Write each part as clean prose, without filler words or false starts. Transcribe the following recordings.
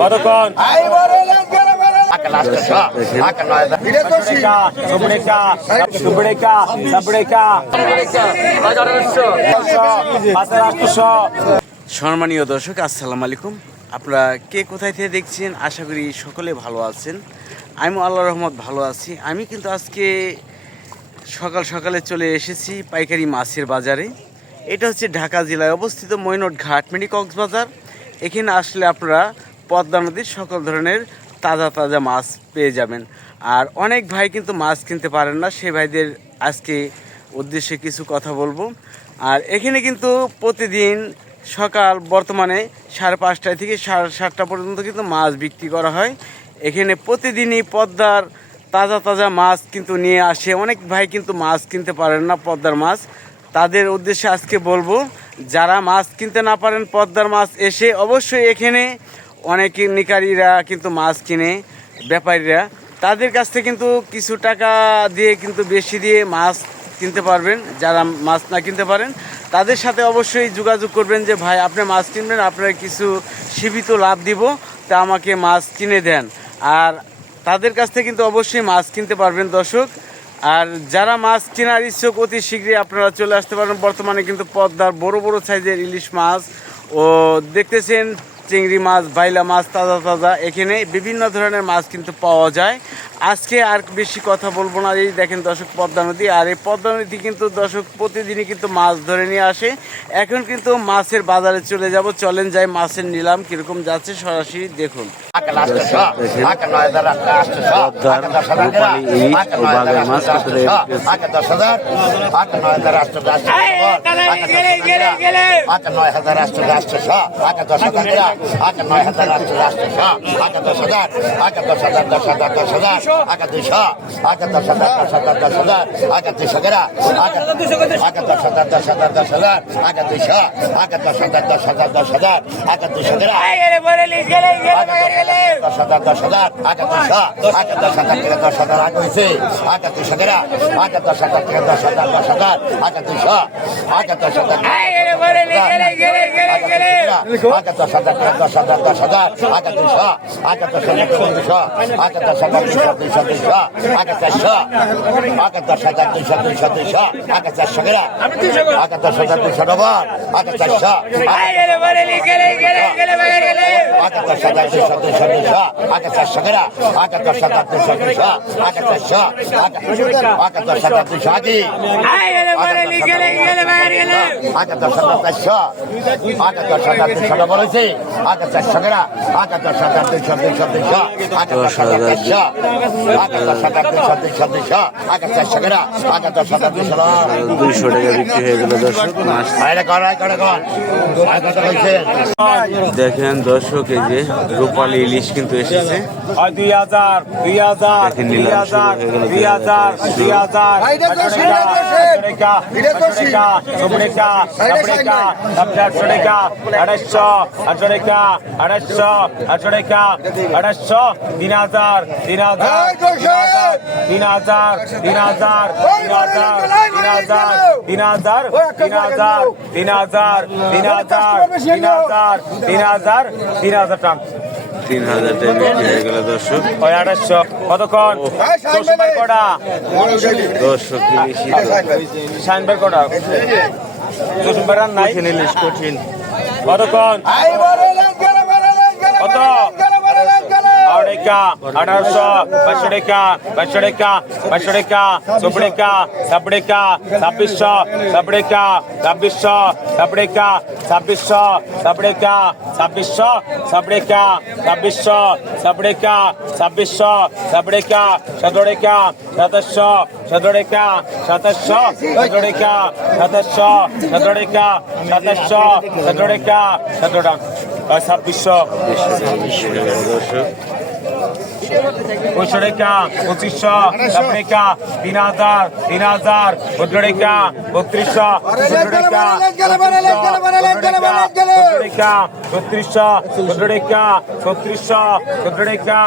কতক্ষণ সম্মানীয় দর্শক, আসসালামু আলাইকুম। আপনারা কে কোথায় থেকে দেখছেন? আশা করি সকলে ভালো আছেন। আমি আল্লাহর রহমত ভালো আছি। আমি কিন্তু আজকে সকাল সকালে চলে এসেছি পাইকারি মাছের বাজারে। এটা হচ্ছে ঢাকা জেলায় অবস্থিত মৈনট ঘাট মিনি কক্সবাজার। এখানে আসলে আপনারা পদ্মা নদীর সকল ধরনের তাজা তাজা মাছ পেয়ে যাবেন। আর অনেক ভাই কিন্তু মাছ কিনতে পারেন না, সেই ভাইদের আজকে উদ্দেশ্যে কিছু কথা বলবো। আর এখানে কিন্তু প্রতিদিন সকাল বর্তমানে 5:30 থেকে 7:30 পর্যন্ত কিন্তু মাছ বিক্রি করা হয়। এখানে প্রতিদিনই পদ্মার তাজা তাজা মাছ কিন্তু নিয়ে আসে। অনেক ভাই কিন্তু মাছ কিনতে পারেন না পদ্মার মাছ, তাদের উদ্দেশ্যে আজকে বলবো যারা মাছ কিনতে না পারেন পদ্মার মাছ এসে অবশ্যই এখানে অনেক নিকারীরা কিন্তু মাছ কিনে, ব্যাপারীরা তাদের কাছ থেকে কিন্তু কিছু টাকা দিয়ে কিন্তু বেশি দিয়ে মাছ কিনতে পারবেন। যারা মাছ না কিনতে পারেন তাদের সাথে অবশ্যই যোগাযোগ করবেন যে ভাই আপনি মাছ কিনবেন, আপনার কিছু সীমিত লাভ দিব, তা আমাকে মাছ কিনে দেন। আর তাদের কাছ থেকে কিন্তু অবশ্যই মাছ কিনতে পারবেন দর্শক। আর যারা মাছ কেনার ইচ্ছুক অতি শীঘ্রই আপনারা চলে আসতে পারেন। বর্তমানে কিন্তু পদ্মার বড় বড় সাইজের ইলিশ মাছ ও দেখতেছেন চিংড়ি মাছ, বাইলা মাছ তাজা তাজা এখানে বিভিন্ন ধরনের মাছ কিন্তু পাওয়া যায়। আজকে আর বেশি কথা বলবো না। এই দেখেন দর্শক পদ্মা নদী, আর এই পদ্মা নদী কিন্তু দর্শক প্রতিদিনই কিন্তু মাছ ধরে নিয়ে আসে। এখন কিন্তু মাছের বাজারে চলে যাব, চলেন যাই মাছের নিলাম কীরকম যাচ্ছে সরাসরি দেখুন। দেখেন দর্শক, এই যে রূপালী ইলিশ কিন্তু এসেছে। 2000 2000 2000 2000 2000 3000 টাকা হয়ে গেল দর্শক। 2800 কতক্ষণ কটা দর্শক সাইনবার কটা নাই ইলিশ কঠিন। কতক্ষণ কত 1800 500 500 500 সুবড়েকা সাবড়েকা 2600 সাবড়েকা 2600 সাবড়েকা 2600 সাবড়েকা 2600 সাবড়েকা 2600 সাবড়েকা 2600 সাবড়েকা সদড়েকা 2700 সদড়েকা 2700 সদড়েকা 2700 সদড়েকা 2700 সদড়েকা সদড়া 2600 দর্শক পঁচিশশো টাকা 2500 তারপরে টাকা 3000 3000 14 টাকা 3200 14 টাকা 3200 14 টাকা 3600 14 টাকা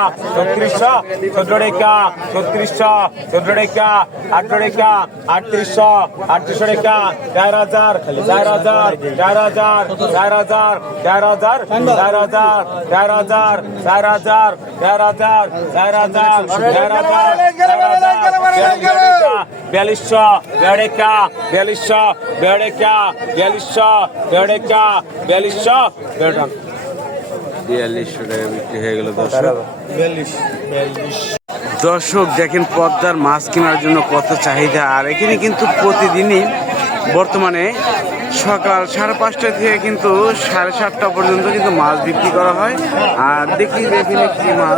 3600 14 টাকা 3600 14 টাকা 18 টাকা 3800 3800 টাকা 4000 4000 4000 4000 4000 4000 4000 4000 4000 4200 বেড়েকা 4200 বেড়েকা 4200 বেড়েকা 4200 বেড়েকা 4200 টাকা বিক্রি হয়ে গেল দর্শক। দর্শক দেখেন পদ্মার মাছ কেনার জন্য কত চাহিদা। আর এখানে কিন্তু প্রতিদিনই বর্তমানে সকাল 5:30 থেকে কিন্তু 7:30 পর্যন্ত কিন্তু মাছ বিক্রি করা হয়। আর দেখি এখানে কি মাছ,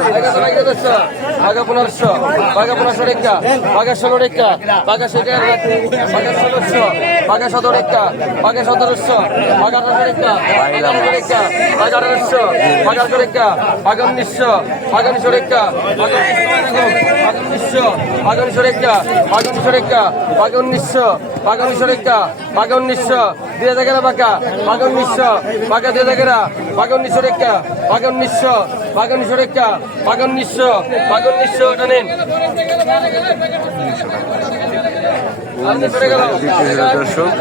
বাঘা 1500, বাঘা 1500 টাকা, বাঘা 16 টাকা, বাঘা 16 টাকা, বাঘা 1600, বাঘা 17 টাকা, বাঘা 1700, বাঘা 18 টাকা, বাঘা 18 টাকা, বাঘা 1800, বাঘা 18 টাকা, বাঘা 1900, বাঘা 1900 টাকা, বাঘা 1900, বাঘা 1900 টাকা, বাঘা 1900 টাকা, বাঘা 1900, বাঘা 1900 টাকা, বাঘা 1900, 2000 টাকা বাঘা, বাঘা 1900, বাঘা 2000 টাকা, বাঘা 1900 টাকা, বাঘা 1900, বাঘা 1900 টাকা, বাঘা 1900, বাঘা 1900 টানেন। দর্শক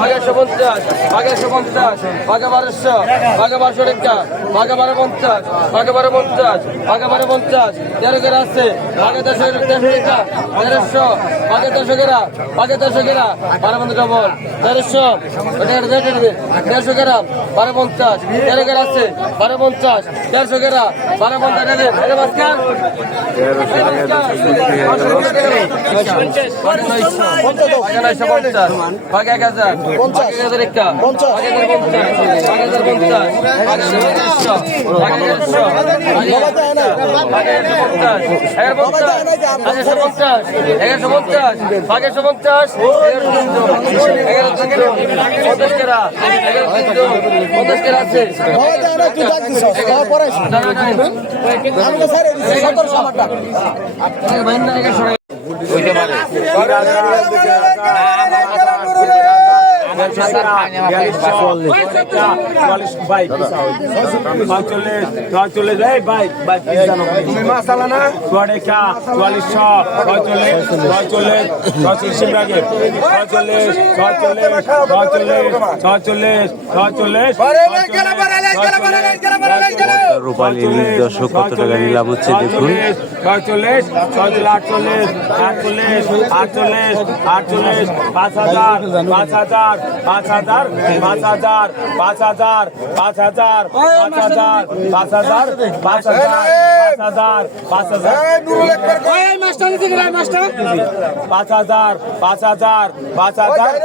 বাঘা 150, বাঘা 150, বাঘা 1200, বাঘা 1200 টাকা, বাঘা 1250, বাঘা 1250, বাঘা 1250, 13 করে আছে, বাঘা 1300 টাকা, 1300, বাঘা 1300 টাকা, বাঘা 1300 টাকা, 12 ডবল, 1300, 1300 গ্রাম, 1250, 13 করে আছে, 1250, 1300 গ্রাম, 1250 টাকা, এটা মাস্কার 1300 টাকা দর্শক বিক্রি হয়ে গেল। বাঘা 950, বাঘা 1000, বাঘা 1000 টাকা, বাঘা 1050, বাঘা 1050, বাঘা 1100, বাঘা 1100, বাঘা 1150, 1150, 1150, 1150, 50 কেরা, 50 কেরা আছে। হইতে পারে রূপালী দর্শক কত টাকা নিলাম হচ্ছে দেখুন। 46, 48, 48, 48, 48, 5000, 5000, 5000, 5000, 5000, 5000, 5000, 5000, 5000, 5000, 5000, 5000, 5000, 5000,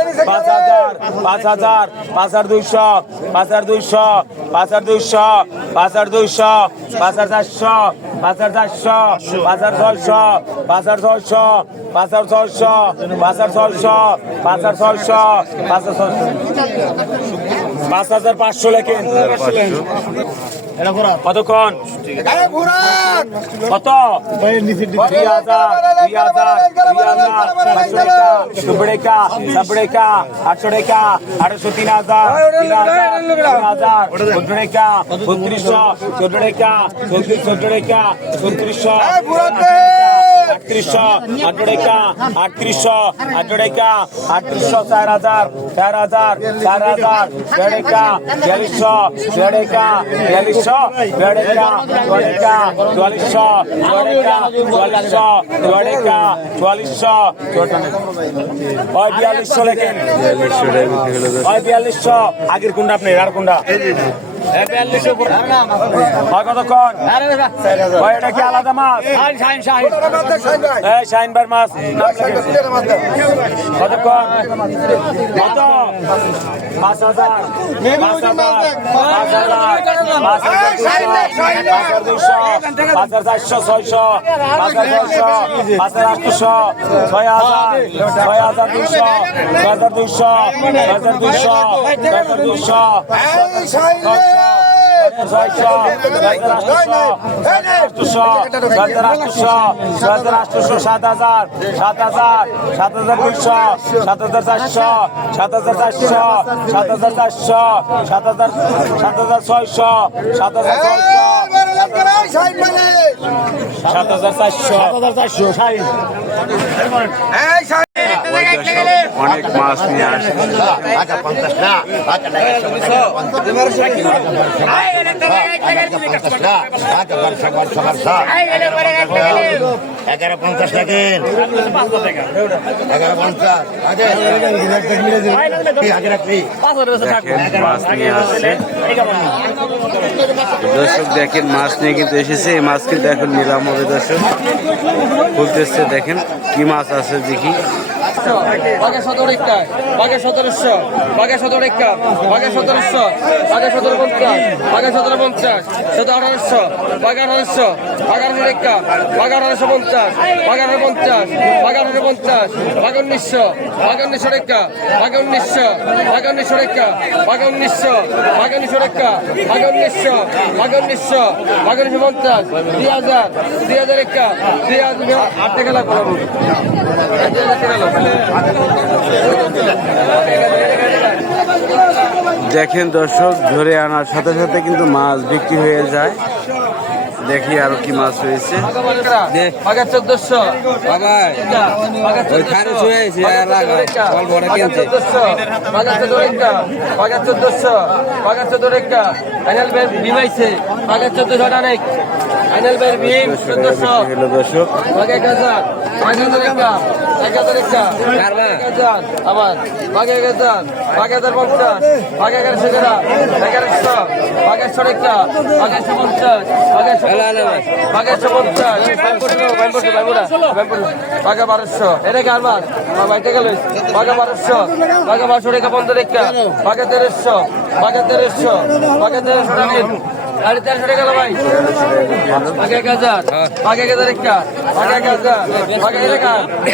5000, 5000, 5200, 5200, 5200, 5200, 5400, 5400, 5600, 5600, 5600, 5600, 5600, 5500 লেখেন। কতক্ষণ কত 2000, 90 টাকা, 800 টাকা, 800, 3000, 3000, 14 টাকা, 3200, 14 টাকা, 14 টাকা, 3400, 3800, 8 টাকা, 3800, 8 টাকা, 3800, 4000, 4000, 4000, 1.5 টাকা, 4200, 1.5 টাকা, 4200, 1.5 টাকা, 4200, 1.5 টাকা, 4200, 1.5 টাকা, 4200, 4200 লেখেন। 4200 আগের কোনটা আপনি আর কোনটা? কতক্ষণ এটা কি আলাদা মাছ? শাহিন ভাই মাছ কতক্ষণ কত 5000, 5400, 600, 5800, 6200, 6200, 6200, ছয়শো, 7,000, 7,200, 7,400, 7,400, 7,400, 7,600, 7,400, অনেক মাছ নিয়ে আসে। এগারো 50 টাকেন 1150 দেখেন মাছ নিয়ে আসছে দর্শক, দেখেন মাছ নিয়ে কিন্তু এসেছে। এই মাছ কিন্তু এখন নিলাম হবে দর্শক, খুলতেছে। দেখেন কি মাছ আছে দেখি। বাঘে 17 বাঘে 1700, বাঘে 17 বাঘে 1700, বাঘে 1750, বাঘে 1750, 1800, বাঘে 1800, বাঘে 18 বাঘে 1850, বাঘে 1850, বাঘে 1850, বাঘে 1900, বাঘে 1900 টাকা, বাঘে 1900, বাঘে 1900 টাকা, বাঘে 1900, বাঘে 1900 টাকা, বাঘে 1900, বাঘে 1900, বাঘে 1950, 2000, 2000 টাকা, 2000 8 টাকা লাগবে। দেখেন দর্শক, ধরে আনার সাথে সাথে কিন্তু মাছ বিক্রি হয়ে যায়। দেখি আরো কি মাছ হয়েছে। বাঘা 1400, বাঘা 1400, বাঘা 14 আইনাল বের বিমাইছে, বাঘা 1400 অনেক আইনাল বের বিম 1400, হলো দর্শক, বাঘা 1000, বাঘা 1000, 1000 আমার বাঘা 1000, বাঘা 1050, বাঘা 1100 টাকা, 1100, বাঘা 100 টাকা, বাঘা 150, বাঘা 1200, এটা কার মাছ? বাইতে গেল বাঘা 1200, বাঘা 1200 টাকা 15 টাকা, বাঘা 1300, বাঘা 1300, বাঘা 1300 টাকা, 1300 টাকা ভাই, বাঘা 1000, বাঘা 1000 টাকা, বাঘা 1000, বাঘা টাকা,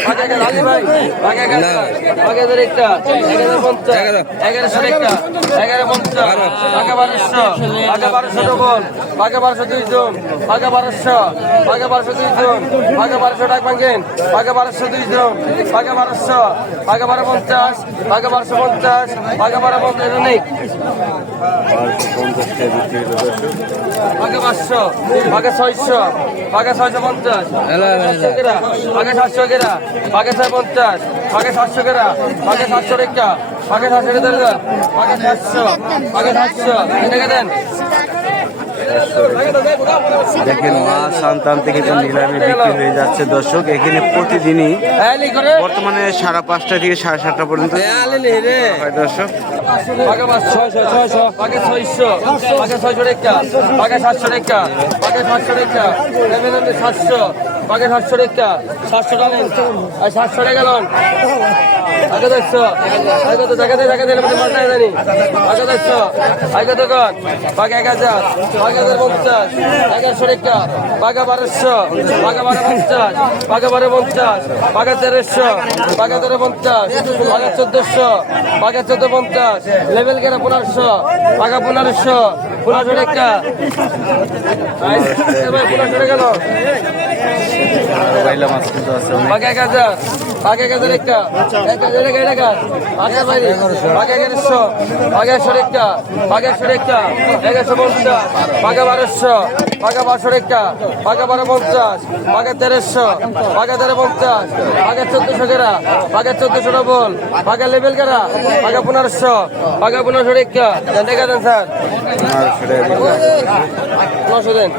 বাঘা 1000 আলী ভাই, বাঘা 1000, বাঘা 1000 টাকা, 1150, 1100 টাকা, 1150, বাঘা 1200, বাঘা 1200 ডবল, বাঘা 1200 2 জন, বাঘা 1200, বাঘা 1200 2 জন, বাঘা 1200 টাকা ভাঙেন, বাঘা 1200 2 জন, বাঘা 1200, বাঘা 1250, বাঘা 1250, বাঘা 1250 অনেক, বাঘা 500, বাঘা 600, বাঘা 650, বাঘা 700 কেরা, বাঘা 650, বাঘা 700 কেরা, বাঘা 700 টাকা, বাঘা 700 টাকা, বাঘা 700, বাঘা 700 টাকা দেন। দেখেন মাছ আনতে কিন্তু নিলামে বিক্রি হয়ে যাচ্ছে দর্শক। এখানে প্রতিদিনই বর্তমানে 5:30 থেকে 7:30 পর্যন্ত হয় দর্শক। বাঘা 600, বাঘা 600, বাঘা 600 টাকা, বাঘা 700 টাকা, বাঘা 700 টাকা, 700, বাঘা 700 টাকা, 700 টাকা, 700 টাকা লোন, আগে 100, আগে তো টাকা দিলে মাথা নাই জানি, আগে 100, আগে তো কন, বাঘা 1000, বাঘা 1050, 1100 টাকা, বাঘা 1200, বাঘা 1250, বাঘা 1250, বাঘা 1300, বাঘা 1350, বাঘা 1400, বাঘা 1450, লেভেল কেনা 1500, বাঘা 1500, 1500 টাকা, 1500 টাকা লো, পাইলা মাছ কিন্তু আছে অনেক। বাঘা 1000, বাঘা 1000 টাকা, 1000 টাকা, বাঘা বাইরে, বাঘা 1100, বাঘা 100 টাকা, বাঘা 100 টাকা, 1150, বাঘা 1200, বাঘা 1200 টাকা, বাঘা 1250, বাঘা 1300, বাঘা 1350, বাঘা 1400 কেরা, বাঘা 1400 ডবল, বাঘা লেভেল কেরা, বাঘা 1500, বাঘা 1500 টাকা, দেন টাকা দেন স্যার, 1500 টাকা। 900 দেন।